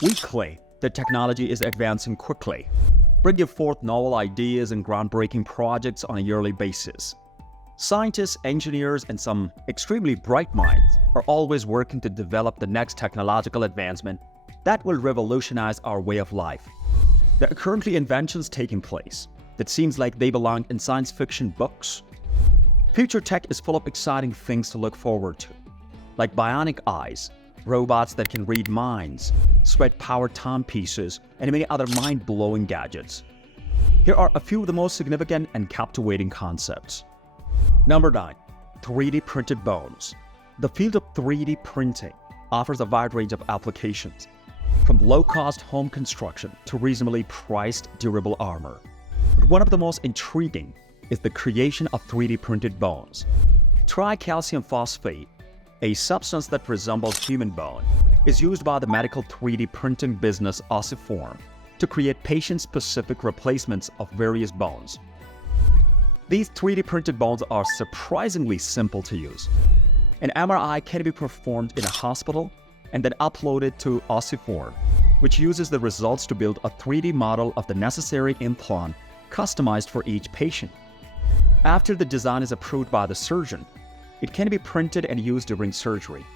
We claim that technology is advancing quickly, bringing forth novel ideas and groundbreaking projects on a yearly basis. Scientists, engineers, and some extremely bright minds are always working to develop the next technological advancement that will revolutionize our way of life. There are currently inventions taking place that seems like they belong in science fiction books. Future tech is full of exciting things to look forward to, like bionic eyes, robots that can read minds, sweat-powered timepieces, and many other mind-blowing gadgets. Here are a few of the most significant and captivating concepts. Number 9. 3D printed bones. The field of 3D printing offers a wide range of applications, from low-cost home construction to reasonably priced durable armor. But one of the most intriguing is the creation of 3D printed bones. Tricalcium phosphate, a substance that resembles human bone, is used by the medical 3D printing business Ossiform to create patient-specific replacements of various bones. These 3D printed bones are surprisingly simple to use. An MRI can be performed in a hospital and then uploaded to Ossiform, which uses the results to build a 3D model of the necessary implant customized for each patient. After the design is approved by the surgeon, it can be printed and used during surgery.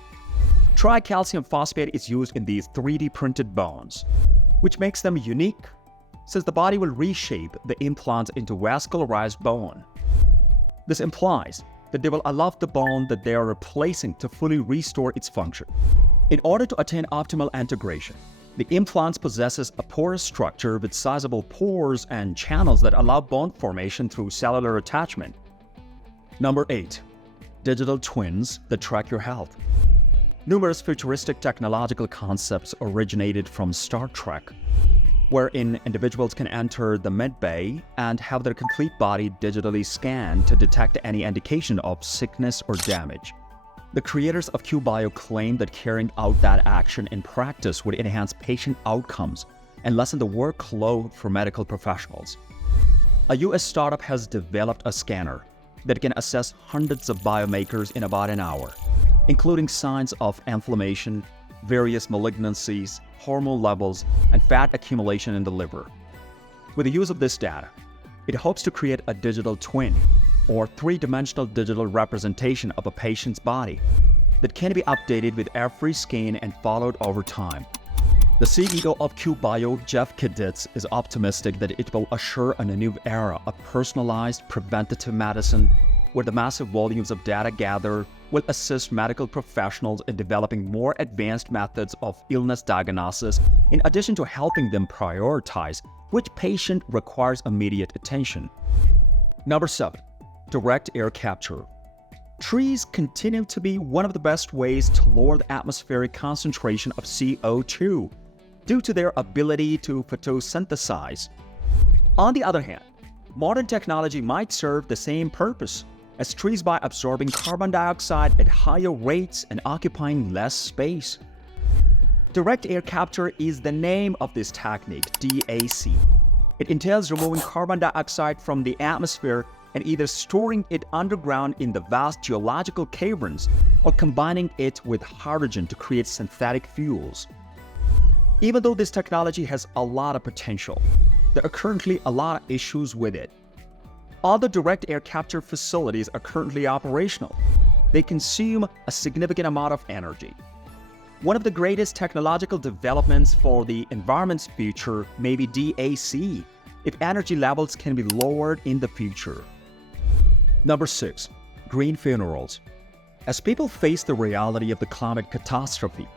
Tricalcium phosphate is used in these 3D printed bones, which makes them unique, since the body will reshape the implants into vascularized bone. This implies that they will allow the bone that they are replacing to fully restore its function. In order to attain optimal integration, the implants possesses a porous structure with sizable pores and channels that allow bone formation through cellular attachment. Number 8. Digital twins that track your health. Numerous futuristic technological concepts originated from Star Trek, wherein individuals can enter the med bay and have their complete body digitally scanned to detect any indication of sickness or damage. The creators of QBio claim that carrying out that action in practice would enhance patient outcomes and lessen the workload for medical professionals. A US startup has developed a scanner that can assess hundreds of biomarkers in about an hour, including signs of inflammation, various malignancies, hormone levels, and fat accumulation in the liver. With the use of this data, it hopes to create a digital twin, or three-dimensional digital representation of a patient's body that can be updated with every scan and followed over time. The CEO of QBio, Jeff Kaditz, is optimistic that it will usher in a new era of personalized preventative medicine, where the massive volumes of data gathered will assist medical professionals in developing more advanced methods of illness diagnosis, in addition to helping them prioritize which patient requires immediate attention. Number 7. Direct air capture. Trees continue to be one of the best ways to lower the atmospheric concentration of CO2 due to their ability to photosynthesize. On the other hand, modern technology might serve the same purpose as trees by absorbing carbon dioxide at higher rates and occupying less space. Direct air capture is the name of this technique, DAC. It entails removing carbon dioxide from the atmosphere and either storing it underground in the vast geological caverns or combining it with hydrogen to create synthetic fuels. Even though this technology has a lot of potential, there are currently a lot of issues with it. Although direct air capture facilities are currently operational, they consume a significant amount of energy. One of the greatest technological developments for the environment's future may be DAC, if energy levels can be lowered in the future. Number 6. Green funerals. As people face the reality of the climate catastrophe,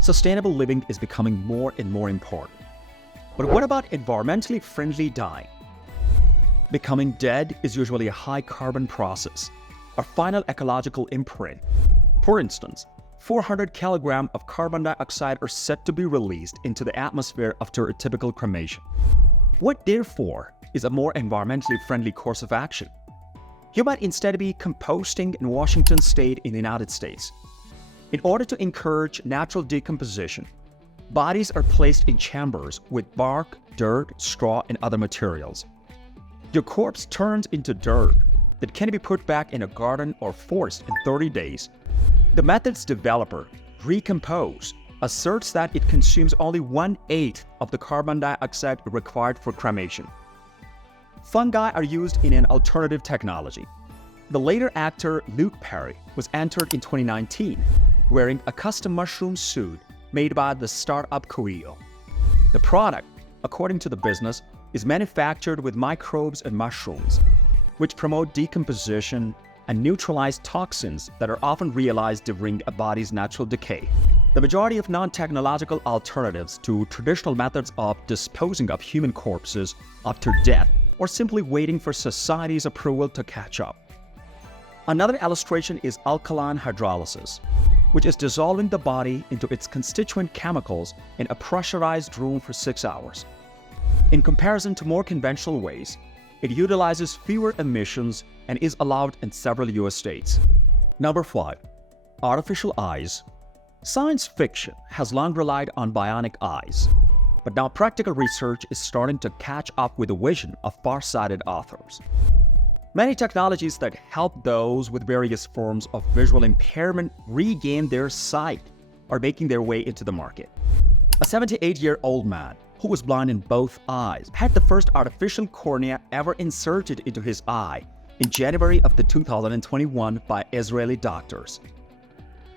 sustainable living is becoming more and more important. But what about environmentally friendly dying? Becoming dead is usually a high-carbon process, a final ecological imprint. For instance, 400 kilograms of carbon dioxide are said to be released into the atmosphere after a typical cremation. What, therefore, is a more environmentally friendly course of action? You might instead be composting in Washington State in the United States. In order to encourage natural decomposition, bodies are placed in chambers with bark, dirt, straw, and other materials. Your corpse turns into dirt that can be put back in a garden or forest in 30 days. The method's developer, Recompose, asserts that it consumes only 1/8 of the carbon dioxide required for cremation. Fungi are used in an alternative technology. The later actor Luke Perry was entered in 2019 wearing a custom mushroom suit made by the startup Coeo. The product, according to the business, is manufactured with microbes and mushrooms, which promote decomposition and neutralize toxins that are often realized during a body's natural decay. The majority of non-technological alternatives to traditional methods of disposing of human corpses after death or simply waiting for society's approval to catch up. Another illustration is alkaline hydrolysis, which is dissolving the body into its constituent chemicals in a pressurized room for 6 hours. In comparison to more conventional ways, it utilizes fewer emissions and is allowed in several US states. Number 5. Artificial eyes. Science fiction has long relied on bionic eyes, but now practical research is starting to catch up with the vision of far-sighted authors. Many technologies that help those with various forms of visual impairment regain their sight are making their way into the market. A 78-year-old man who was blind in both eyes had the first artificial cornea ever inserted into his eye in January of 2021 by Israeli doctors.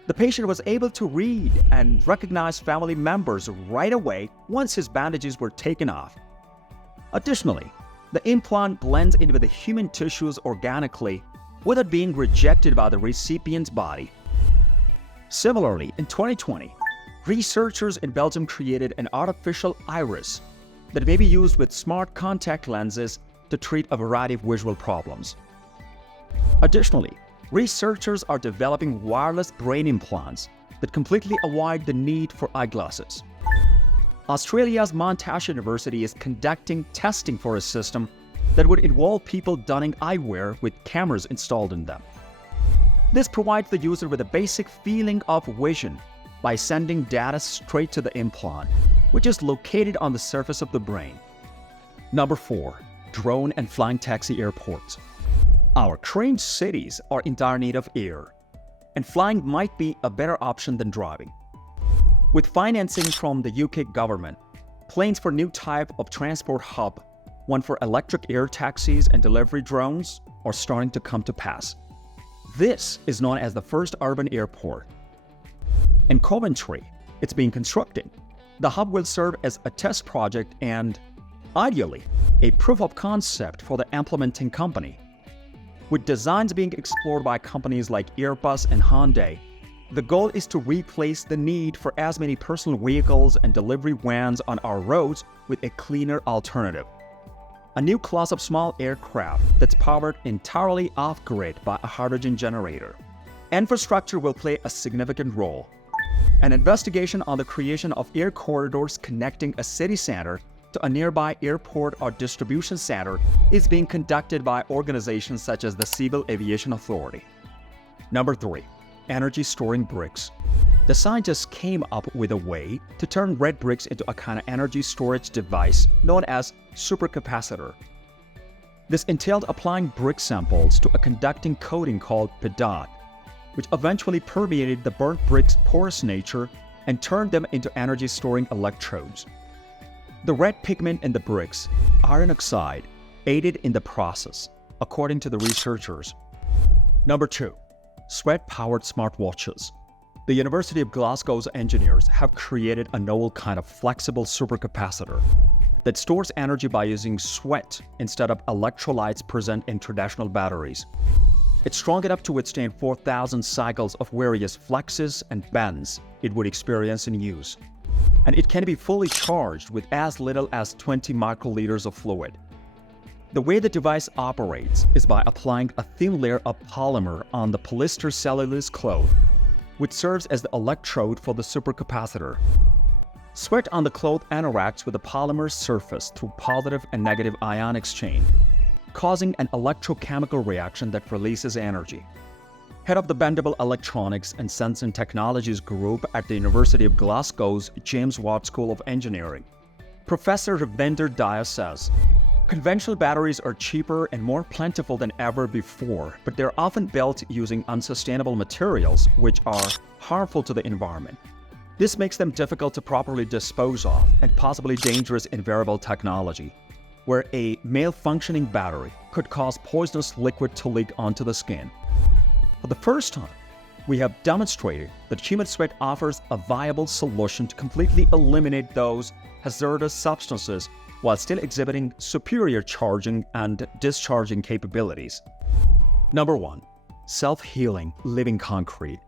The patient was able to read and recognize family members right away once his bandages were taken off. Additionally, the implant blends into the human tissues organically without being rejected by the recipient's body. Similarly, in 2020, researchers in Belgium created an artificial iris that may be used with smart contact lenses to treat a variety of visual problems. Additionally, researchers are developing wireless brain implants that completely avoid the need for eyeglasses. Australia's Monash University is conducting testing for a system that would involve people donning eyewear with cameras installed in them. This provides the user with a basic feeling of vision by sending data straight to the implant, which is located on the surface of the brain. Number 4. Drone and flying taxi airports. Our trained cities are in dire need of air, and flying might be a better option than driving. With financing from the UK government, plans for new type of transport hub, one for electric air taxis and delivery drones, are starting to come to pass. This is known as the first urban airport. In Coventry, it's being constructed. The hub will serve as a test project and, ideally, a proof of concept for the implementing company. With designs being explored by companies like Airbus and Hyundai, the goal is to replace the need for as many personal vehicles and delivery vans on our roads with a cleaner alternative. A new class of small aircraft that's powered entirely off-grid by a hydrogen generator. Infrastructure will play a significant role. An investigation on the creation of air corridors connecting a city center to a nearby airport or distribution center is being conducted by organizations such as the Civil Aviation Authority. Number 3. Energy storing bricks. The scientists came up with a way to turn red bricks into a kind of energy storage device known as supercapacitor. This entailed applying brick samples to a conducting coating called PEDOT, which eventually permeated the burnt bricks' porous nature and turned them into energy storing electrodes. The red pigment in the bricks, iron oxide, aided in the process, according to the researchers. Number 2. Sweat-powered smartwatches. The University of Glasgow's engineers have created a novel kind of flexible supercapacitor that stores energy by using sweat instead of electrolytes present in traditional batteries. It's strong enough to withstand 4,000 cycles of various flexes and bends it would experience in use. And it can be fully charged with as little as 20 microliters of fluid. The way the device operates is by applying a thin layer of polymer on the polyester cellulose cloth, which serves as the electrode for the supercapacitor. Sweat on the cloth interacts with the polymer surface through positive and negative ion exchange, causing an electrochemical reaction that releases energy. Head of the Bendable Electronics and Sensing Technologies Group at the University of Glasgow's James Watt School of Engineering, Professor Ravinder Daya says, conventional batteries are cheaper and more plentiful than ever before, but they're often built using unsustainable materials which are harmful to the environment. This makes them difficult to properly dispose of and possibly dangerous in wearable technology, where a malfunctioning battery could cause poisonous liquid to leak onto the skin. For the first time, we have demonstrated that human sweat offers a viable solution to completely eliminate those hazardous substances while still exhibiting superior charging and discharging capabilities. Number 1. Self-healing living concrete.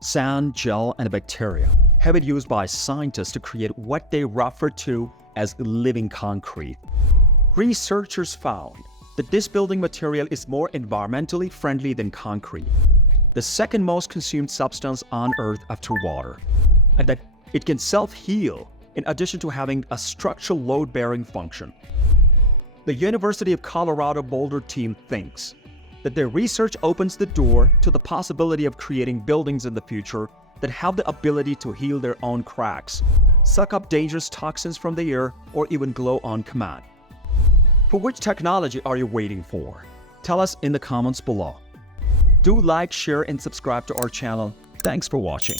Sand, gel, and bacteria have been used by scientists to create what they refer to as living concrete. Researchers found that this building material is more environmentally friendly than concrete, the second most consumed substance on Earth after water, and that it can self-heal in addition to having a structural load-bearing function. The University of Colorado Boulder team thinks that their research opens the door to the possibility of creating buildings in the future that have the ability to heal their own cracks, suck up dangerous toxins from the air, or even glow on command. For which technology are you waiting for? Tell us in the comments below. Do like, share, and subscribe to our channel. Thanks for watching.